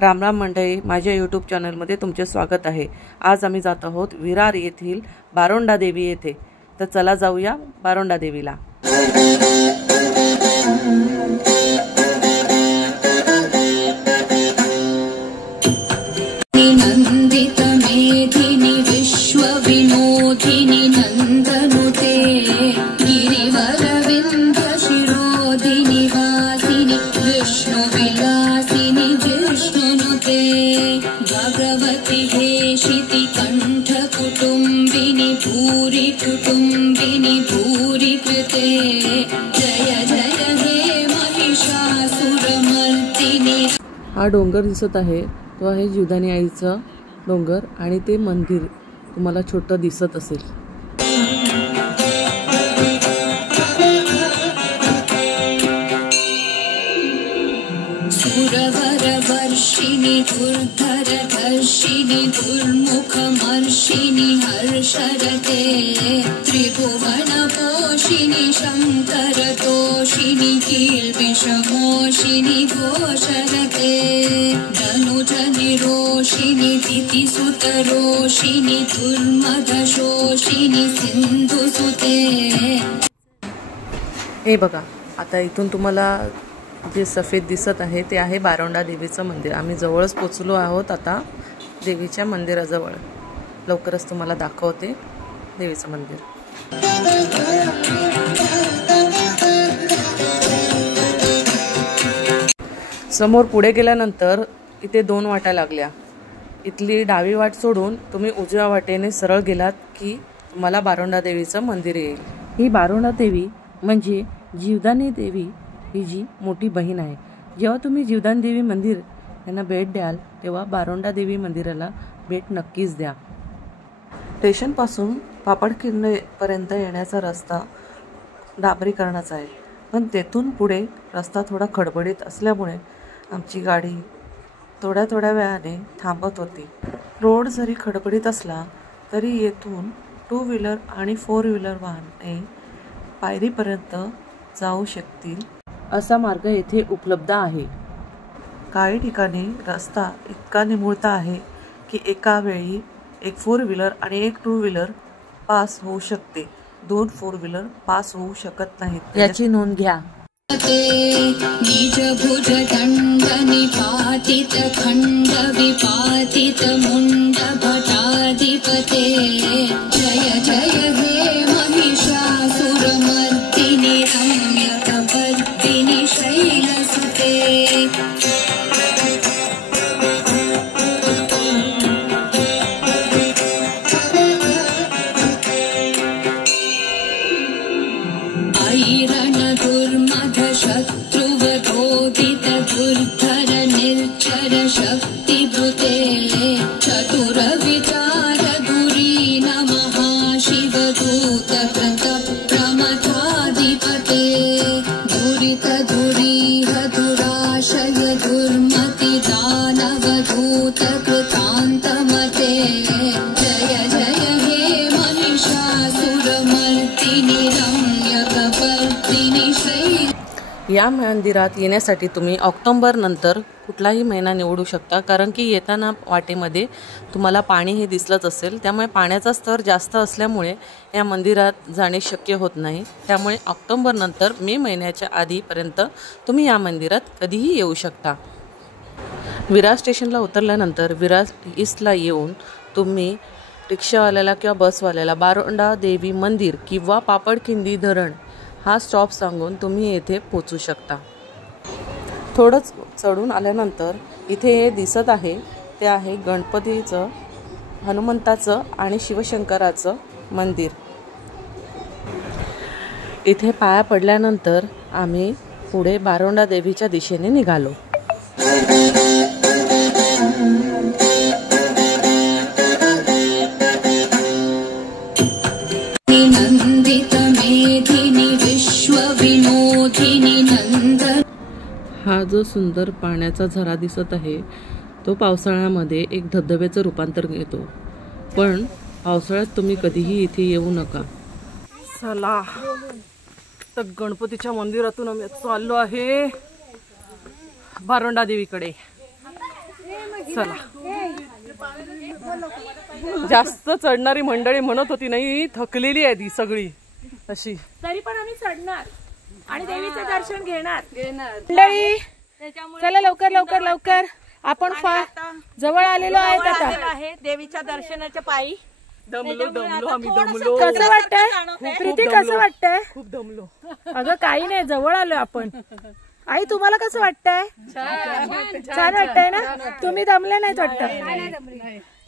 राम राम मंडळी, माझ्या यूट्यूब चॅनलमध्ये तुमचे स्वागत आहे। आज आम्ही जात आहोत विरार येथील बारोंडा देवी येथे। तर चला जाऊया बारोंडा देवीला। नंदित मेधिनी विश्व विनोदिनी नंदनुते गिरिवर विंध्य शिरोधिनी वासिनी विष्णु विलासिनी विष्णुनुते भगवती हेशिति कंठ कुटुंबिनी भूरि कृते जय जय हे महिषासुरमर्दिनी। हा डोंगर दिसत आहे तो आहे जीवदानी आईचा डोंगर आणि ते मंदिर तुम्हाला छोटं दिसत असेल। सुरवर वर्षिणी दुर्धर धर्षिणी दुर्मुख मर्षिणी हर्षरते त्रिभुवन पोषिणी शंकर तोषिणी कील्विषमोषिणी घोषरते धनुज निरोषिणी दितिसुत रोषिणी दुर्मद शोषिणी सिंधुसुते। हे बघा, आता इथून तुम्हाला जे सफेद दिसत आहे ते आहे बारोंडा देवीचं मंदिर। आम्ही जवळच पोचलो आहोत आता देवीच्या मंदिराजवळ। लवकरच तुम्हाला दाखवते देवीचं मंदिर। समोर पुढे गेल्यानंतर इथे दोन वाटा लागल्या। इथली डावी वाट सोडून तुम्ही उजव्या वाटेने सरळ गेलात की तुम्हाला बारोंडा देवीचं मंदिर येईल। ही बारोंडा देवी म्हणजे जीवदानी देवी ही जी मोठी बहीण आहे। जेव्हा तुम्ही जीवदानी देवी मंदिर यांना भेट द्याल तेव्हा बारोंडा देवी मंदिराला भेट नक्कीच द्या। स्टेशनपासून पापडखिंडीपर्यंत येण्याचा रस्ता डांबरीकरणाचा आहे, पण तेथून पुढे रस्ता थोडा खडबडीत असल्यामुळे आमची गाडी थोड्या वेळाने थांबत होती। रोड जरी खडबडीत असला तरी येथून 2 व्हीलर आणि 4 व्हीलर वाहने पायरीपर्यंत जाऊ शकतील असा मार्ग येथे उपलब्ध आहे। काही ठिकाणी रस्ता इतका निमुळता आहे की एका वेळी एक 4 व्हीलर आणि एक 2 व्हीलर पास होऊ शकते, 2 4 व्हीलर पास होऊ शकत नाहीत, याची नोंद घ्या। निज भुज दंड निपातित खंड विपातित मुंड भटाधिपते जय जय हे महिषासुरमर्दिनी रम्यकपर्दिनी शैलसुते। ऐरण दुर्मध शत्रुवधोदित दुर्धर निर्चर शक्तिभृते चतुर विचार धुरीन महाशिवदूत कृत प्रमथाधिपते दुरित धुरीह दुराशय दुर्मति दानवधूत कृतान्तमते जय जय हे महिषासुरमर्दिनी रम्यकपर्दिनी शैल। या मंदिरात येण्यासाठी तुम्ही ऑक्टोबर नंतर कुठलाही महिना निवडू शकता, कारण की येताना वाटेमध्ये तुम्हाला पाणी हे दिसलंच असेल। त्यामुळे पाण्याचा स्तर जास्त असल्यामुळे या मंदिरात जाणे शक्य होत नाही। त्यामुळे ऑक्टोबर नंतर मे महिन्याच्या आधीपर्यंत तुम्ही या मंदिरात कधीही येऊ शकता। विरार स्टेशनला उतरल्यानंतर विरार ईस्टला येऊन तुम्ही रिक्षावाल्याला किंवा बसवाल्याला बारोंडा देवी मंदिर किंवा पापडखिंडी धरण हा स्टॉप सांगून तुम्ही येथे पोचू शकता। थोडंच चढून आल्यानंतर इथे हे दिसत आहे ते आहे गणपतीचं, हनुमंताचं आणि शिवशंकराचं मंदिर। इथे पाया पडल्यानंतर आम्ही पुढे बारोंडा देवीच्या दिशेने निघालो। नंदित मेधिनी विश्व विनोदिनी नंदन। हा जो सुंदर पाण्याचा झरा दिसत आहे तो पावसाळ्यामध्ये एक धबधब्याचं रूपांतर घेतो, पण पावसाळ्यात तुम्ही कधीही इथे येऊ नका। चला, तर गणपतीच्या मंदिरातून आम्ही चाललो आहे बारोंडा देवीकडे। चला, जास्त चढणारी मंडळी म्हणत होती नाही थकलेली आहे ती सगळी अशी, तरी पण आम्ही चढणार आणि देवीचं दर्शन घेणार मंडळी. चला लवकर लवकर लवकर, आपण जवळ आलेलो आहेत आता देवीच्या दर्शनाच्या पायी. दमलो आम्ही दमलो. कसं वाटतंय प्रीती, कसं वाटतंय? खूप दमलो. अगं काही नाही, जवळ आलोय आपण. आई तुम्हाला कसं वाटतंय? छान वाटतंय ना? तुम्ही दमले नाहीत वाटतं?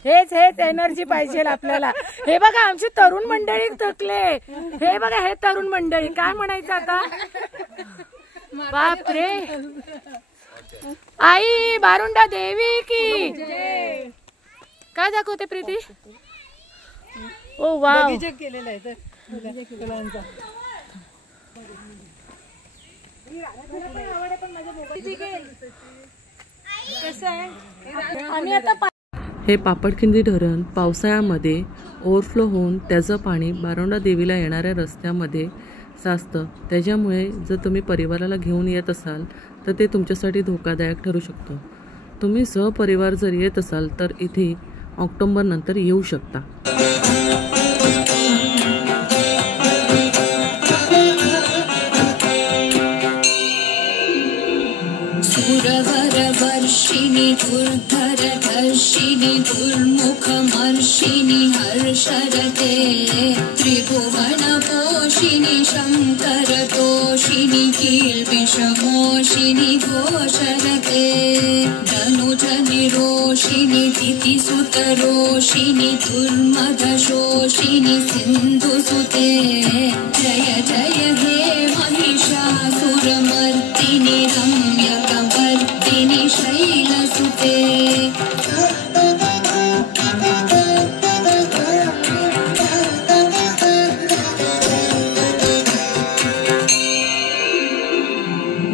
हेच एनर्जी पाहिजे आपल्याला. हे बघा आमची तरुण मंडळी थकले. हे बघा हे तरुण मंडळी, काय म्हणायचं आता? बापरे. आई बारुंडा देवी की काय दाखवते प्रीती? ओ वाव, केलेला आहे आम्ही आता हे पापडखिंडी धरण पावसाळ्यामध्ये ओव्हरफ्लो होऊन त्याचं पाणी बारोंडा देवीला येणाऱ्या रस्त्यामध्ये साचतं. त्याच्यामुळे जर तुम्ही परिवाराला घेऊन येत असाल तर ते तुमच्यासाठी धोकादायक ठरू शकतं. तुम्ही सहपरिवार जर येत असाल तर इथे ऑक्टोबर नंतर येऊ शकता. सुरवरवर्षिणि दुर्धरधर्षिणि दुर्मुखमर्षिणि हर्षरते त्रिभुवनपोषिणि शङ्करतोषिणि कील्विषमोषिणि घोषरते धनुजनिरोषिणि दितिसुतरोषिणि दुर्मदशोषिणि सिन्धुसुते जय जय हे महिषासुरमर्दिनि रम्यकवर्दिनि शैलसुते.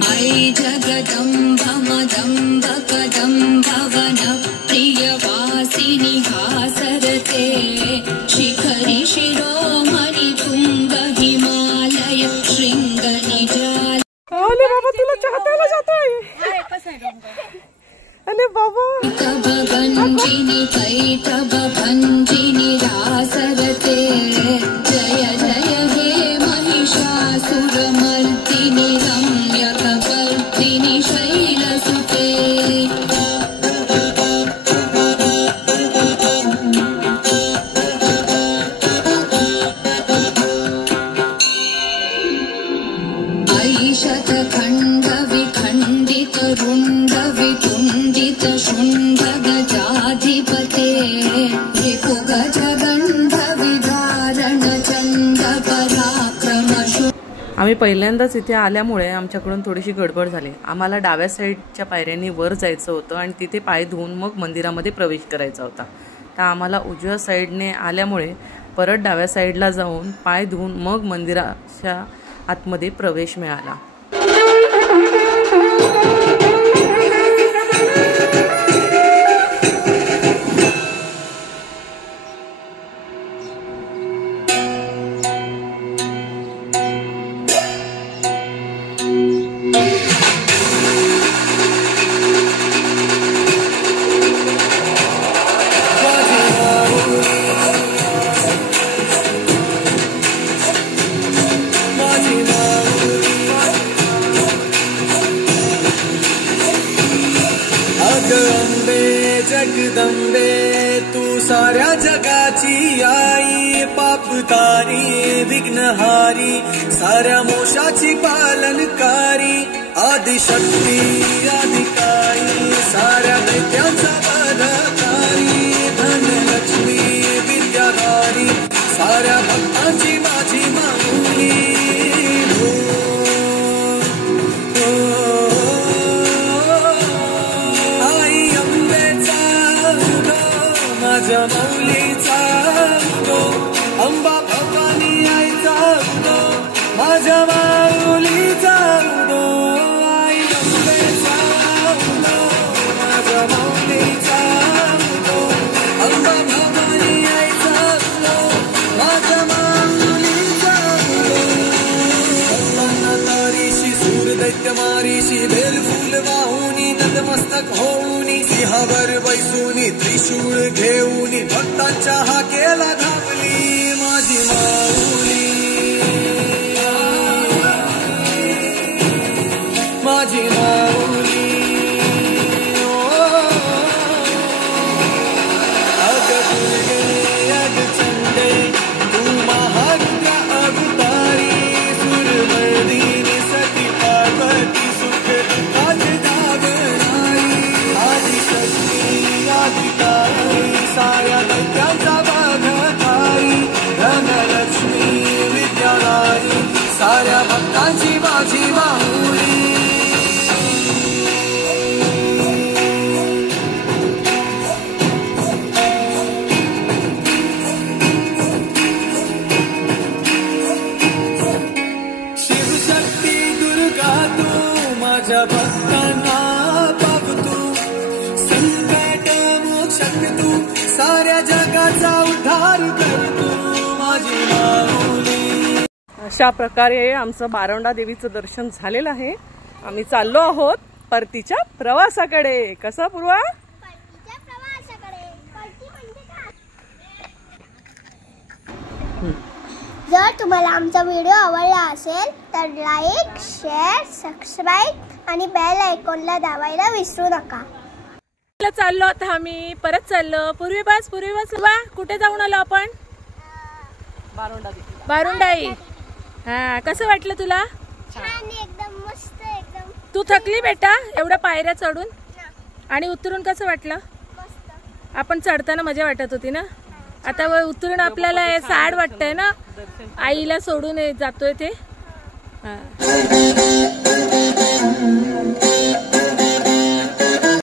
ऐ जगदम्ब मदम्ब कदम्ब वनप्रियवासिनि हासरते शिखरि शिरोमणि तुंग हिमालय शृंग निजाल. अरे बाबा तुला चाहताला जातोय. अरे बाबा गंजिनी कैटभ भंजिनी रासरते जय जय हे महिषासुरमर्दिनि रम्यकवर्दिनि शैलसुते. ऐशतखण्ड विखण्डित रुण्ड वितुण्डित शुण्ड गजाधिपते रिपुगजगण्ड विदारण चण्ड पराक्रम. आम्ही पहिल्यांदाच इथे आल्यामुळे आमच्याकडून थोडीशी गडबड झाली. आम्हाला डाव्या साईडच्या पायऱ्यांनी वर जायचं होतं आणि तिथे पाय धुवून मग मंदिरामध्ये प्रवेश करायचा होता. तर आम्हाला उजव्या साईडने आल्यामुळे परत डाव्या साईडला जाऊन पाय धुवून मग मंदिराच्या आतमध्ये प्रवेश मिळाला. जगदंबे तू साऱ्या जगाची आई, पापतारी विघ्नहारी साऱ्या मोशाची पालनकारी, आदिशक्ती अधिकारी साऱ्या दैत्यांचा वधकारी, धनलक्ष्मी विद्याधारी साऱ्या भक्तांची माझी माऊली. माझ्या माऊलीचा उदो, अंबा भवानी आईचा उदो, माझ्या माऊलीचा उदो, आई अंबेचा उदो, माझ्या माऊलीचा उदो, अंबा भवानी आईचा उदो, माझ्या माऊलीचा उदो. तारीशी सूर दैत्य मारीशी बेल फूल वाहुनी नतमस्तक होऊनी सिंहावर बैसूनी त्रिशूळ घेऊनी भक्तांच्या हाकेला धावली माझी माऊली माझी माऊली अग दुर्गे अग चंडे तू महारुद्र अवतारी सुरमर्दिनी सती पार्वती सुख दुःखाची जागणारी आदिशक्ती आदिकाली साऱ्या दैत्यांचा बाधकारी धनलक्ष्मी विद्यादायी साऱ्या भक्तांची माझी माऊली माझ्या भक्तांना पावतो संकट मोक्षक तू साऱ्या जगाचा उद्धार करतो माझी माऊली. अशा प्रकारे आमचं बारोंडा देवीचं दर्शन झालेलं आहे. आम्ही चाललो आहोत परतीच्या प्रवासाकडे. कसा पूर्वा? जर तुम्हाला आमचा व्हिडिओ आवडला असेल तर लाईक, शेअर, सबस्क्राईब आणि बेल आयकॉनला दाबायला विसरू नका. चाललो आता आम्ही परत चाललो. पूर्वी बस वा कुठे जाऊन आलो आपण? बारोंडाई. हा, कसं वाटलं तुला? छान, एकदम मस्त. एकदम. तू थकली बेटा एवढ्या पायऱ्या चढून? आणि उतरून कसं वाटलं? मस्त. आपण चढताना मजा वाटत होती ना. आता उतरून आपल्याला सॅड वाटतंय ना, आईला सोडून जातोय ते.